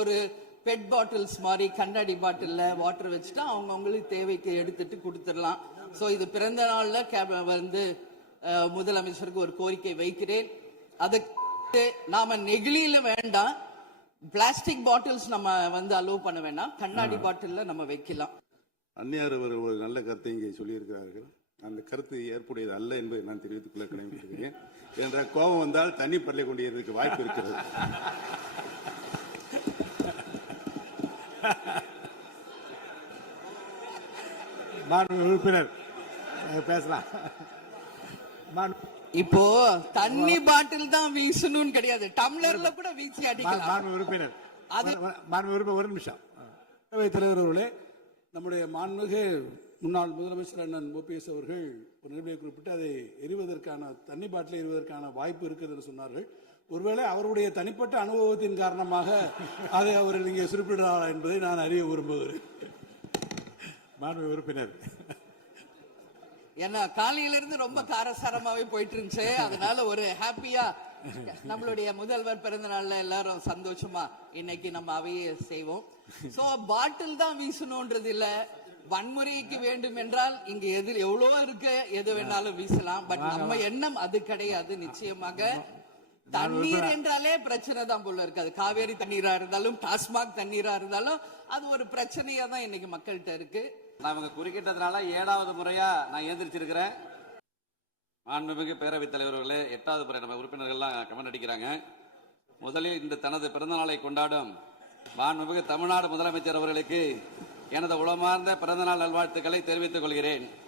ஒரு bed bottles மாதிரி கண்ணாடி பாட்டில்ல வாட்டர் வச்சுட்டா அவங்களுக்கு தேவைக்கு எடுத்துட்டு கொடுத்துடலாம். சோ இது பிறந்த நாள்ல வந்து முதலமைச்சருக்கு ஒரு கோரிக்கை வைக்கிறேன். அதுக்கு நாம நெகிழியில வேண்டாம், பிளாஸ்டிக் பாட்டில்ஸ் நம்ம வந்து அலோவ் பண்ண வேண்டாம், கண்ணாடி பாட்டில்ல நம்ம வைக்கலாம். அந்நியார் ஒரு நல்ல கருத்தை இங்கே சொல்லியிருக்கிறார்கள். அந்த கருத்து ஏற்புடையது அல்ல என்பதை நான் தெரிவித்துக் கொள்ள கடமைப்பட்டிருக்கிறேன். என்ற கோபம் வந்தால் தண்ணி பள்ளி கொண்டிருக்க வாய்ப்பு இருக்கிறது. உறுப்பினர் பேசலாம். இப்போ தண்ணி பாட்டில் தான் வீசணும்னு கிடையாது, டம்ளர்ல கூட வீசி அடிக்கலாம். உறுப்பினர் ஒரு நிமிஷம். தலைவர் அவர்களே, நம்முடைய மாண்புமிகு முன்னாள் முதலமைச்சர் அண்ணன் ஓபிஎஸ் அவர்கள் ஒரு நிலையை குறிப்பிட்டு அதை எரிவதற்கான தண்ணி பாட்டில் எரிவதற்கான வாய்ப்பு இருக்கிறது என்று சொன்னார்கள். ஒருவேளை அவருடைய தனிப்பட்ட அனுபவத்தின் காரணமாக அதை அவர் இங்கே குறிப்பிடுறாரா என்பதை நான் அறிய விரும்புகிறேன். மாண்பு உறுப்பினர், ஏன்னா காலையில இருந்து ரொம்ப காரசாரமாவே போயிட்டு இருந்துச்சு, அதனால ஒரு ஹாப்பியா நம்மளுடைய முதல்வர் பிறந்த நாள்ல எல்லாரும் சந்தோஷமா இன்னைக்கு நம்ம அவையை செய்வோம். சோ பாட்டில் தான் வீசணும்ன்றது இல்ல, வன்முறைக்கு வேண்டும் என்றால் இங்க எவ்வளவோ இருக்கு, எது வேணாலும் வீசலாம். பட் நம்ம எண்ணம் அது கிடையாது. நிச்சயமாக தண்ணீர் என்றாலே பிரச்சனை தான் போல இருக்கு. அது காவேரி தண்ணீரா இருந்தாலும் டாஸ்மாக் தண்ணீரா இருந்தாலும் அது ஒரு பிரச்சனையா தான் இன்னைக்கு மக்கள்கிட்ட இருக்கு. நான் இவங்க குறுக்கிட்டதுனால 7வது முறையா நான் ஏந்திரிச்சிருக்கிறேன். மாண்புமிகு பேரவைத் தலைவர்களே, 8வது முறை நம்ம உறுப்பினர்கள்லாம் கமெண்ட் அடிக்கிறாங்க. முதலில் இந்த தனது பிறந்த நாளை கொண்டாடும் மாண்புமிகு தமிழ்நாடு முதலமைச்சர் அவர்களுக்கு எனது உளமார்ந்த பிறந்தநாள் நல்வாழ்த்துக்களை தெரிவித்துக் கொள்கிறேன்.